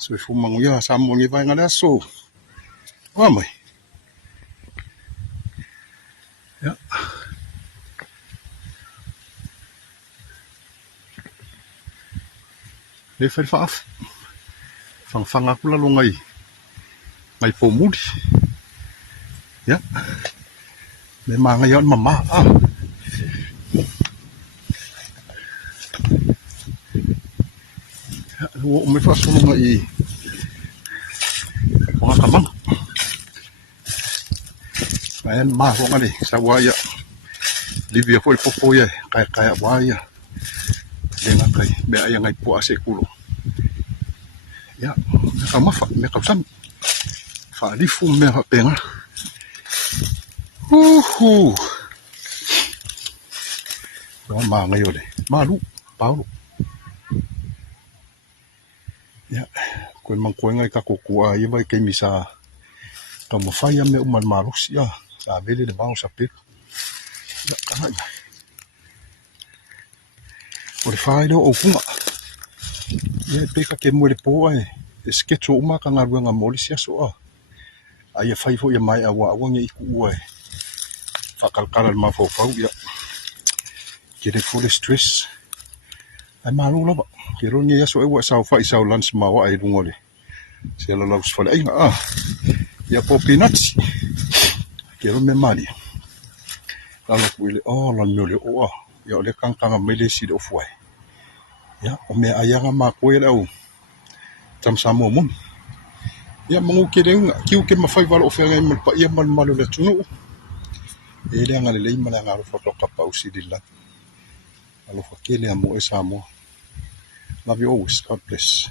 So fu manguya sa mo ngi vai ngala so. Wa mai. Ya. Le fel fa af. Fang aku lalu ngai pomudi. Ya. Le manga yon mama. Ya, wo me fa sunu ngai. Mga kamang. Ayan ma ko ngani sa waya. Livia foi popo ya kaya waya. Lenga kai be aya ngai po ase kulo. Ya, kama fa me kapsan. Fa di fu me ha penga. Đó mà ngay rồi đấy, malu, Paulo. Ya, kau mang kau ngai kaku kuah, ia baik kami sa, kamu faya me uman malus ya, sa beli de bang sapit. Ya, kananya. Ore faya do okunga. Ya, peka kemu de poa eh. Sketch uma kangaru nga molis ya so ah. Aya fai fo ya mai awa ya iku uai. Fakal-kalal ma fo ya. Kira full stress. Ai malu lah, kira ni ya so ewa sau fai sau lunch mawa ai dungole. Sela laus fale ai ya po peanuts. Kira me mali. Lalu kuile lan mele ya ole kang mele si do fuai. Ya, o me ayanga ma ko ya au. Tam samo mun. Ya mengukir kiu ke mafai wala o fenga mal pa ia mal malu le tunu. Ele ngale le mana ngaru foto kapa usidilla. Alo fakele amo esamo. Love you always. God bless.